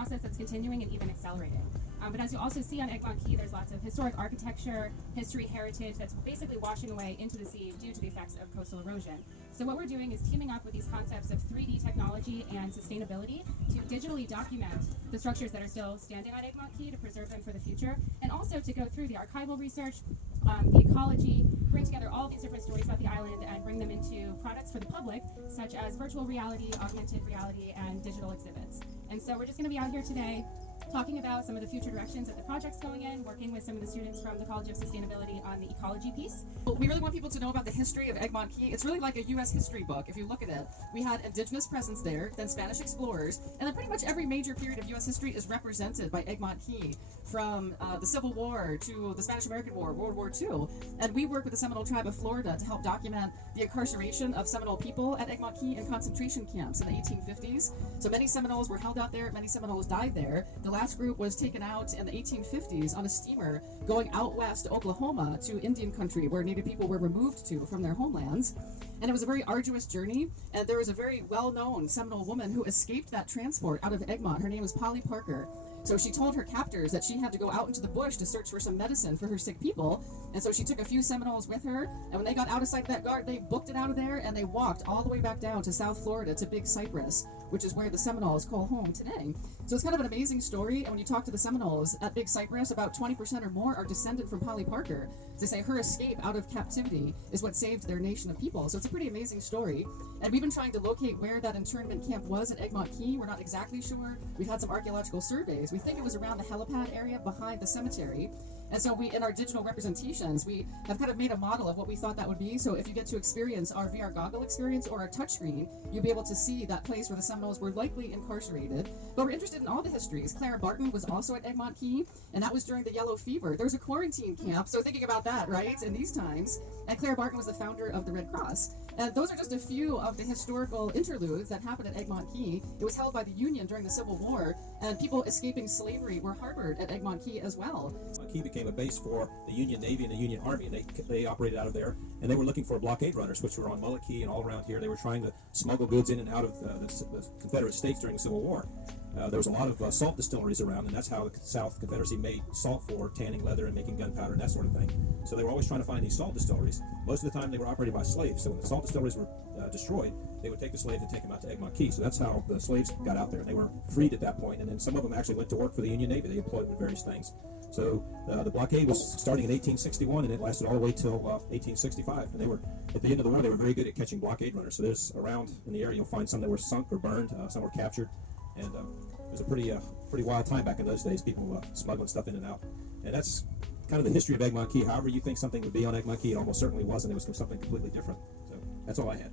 process that's continuing and even accelerating. But as you also see on Egmont Key, there's lots of historic architecture, history, heritage that's basically washing away into the sea due to the effects of coastal erosion. So what we're doing is teaming up with these concepts of 3D technology and sustainability to digitally document the structures that are still standing on Egmont Key to preserve them for the future, and also to go through the archival research, the ecology, bring together all these different stories about the island and bring them into products for the public, such as virtual reality, augmented reality, and digital exhibits. And so we're just going to be out here today talking about some of the future directions that the project's going in, working with some of the students from the College of Sustainability on the ecology piece. We really want people to know about the history of Egmont Key. It's really like a U.S. history book. If you look at it, we had indigenous presence there, then Spanish explorers, and then pretty much every major period of U.S. history is represented by Egmont Key, from the Civil War to the Spanish-American War, World War II. And we work with the Seminole Tribe of Florida to help document the incarceration of Seminole people at Egmont Key in concentration camps in the 1850s. So many Seminoles were held out there, many Seminoles died there. The last group was taken out in the 1850s on a steamer going out west to Oklahoma to Indian country, where Native people were removed to from their homelands. And it was a very arduous journey, and there was a very well-known Seminole woman who escaped that transport out of Egmont. Her name was Polly Parker. So she told her captors that she had to go out into the bush to search for some medicine for her sick people. And so she took a few Seminoles with her, and when they got out of sight of that guard, they booked it out of there, and they walked all the way back down to South Florida to Big Cypress, which is where the Seminoles call home today. So it's kind of an amazing story, and when you talk to the Seminoles at Big Cypress, about 20% or more are descended from Polly Parker. They say her escape out of captivity is what saved their nation of people. So it's a pretty amazing story. And we've been trying to locate where that internment camp was at Egmont Key. We're not exactly sure. We've had some archaeological surveys. We think it was around the helipad area behind the cemetery. And so in our digital representations, we have kind of made a model of what we thought that would be. So if you get to experience our VR goggle experience or our touchscreen, you'll be able to see that place where the Seminoles were likely incarcerated. But we're interested in all the histories. Clara Barton was also at Egmont Key, and that was during the Yellow Fever. There was a quarantine camp, so thinking about that, right, in these times. And Clara Barton was the founder of the Red Cross. And those are just a few of the historical interludes that happened at Egmont Key. It was held by the Union during the Civil War, and people escaping slavery were harbored at Egmont Key as well. Key became a base for the Union Navy and the Union Army, and they operated out of there, and they were looking for blockade runners, which were on Mullet Key and all around here. They were trying to smuggle goods in and out of the Confederate States during the Civil War. There was a lot of salt distilleries around, and that's how the South Confederacy made salt for tanning leather and making gunpowder and that sort of thing. So they were always trying to find these salt distilleries. Most of the time they were operated by slaves, so when the salt distilleries were destroyed, they would take the slaves and take them out to Egmont Key. So that's how the slaves got out there. They were freed at that point, and then some of them actually went to work for the Union Navy. They employed with various things. So the blockade was starting in 1861, and it lasted all the way till 1865. And they were, at the end of the war, they were very good at catching blockade runners. So there's around in the area, you'll find some that were sunk or burned, some were captured, and it was a pretty wild time back in those days, people smuggling stuff in and out. And that's kind of the history of Egmont Key. However you think something would be on Egmont Key, it almost certainly wasn't. It was something completely different. So that's all I had.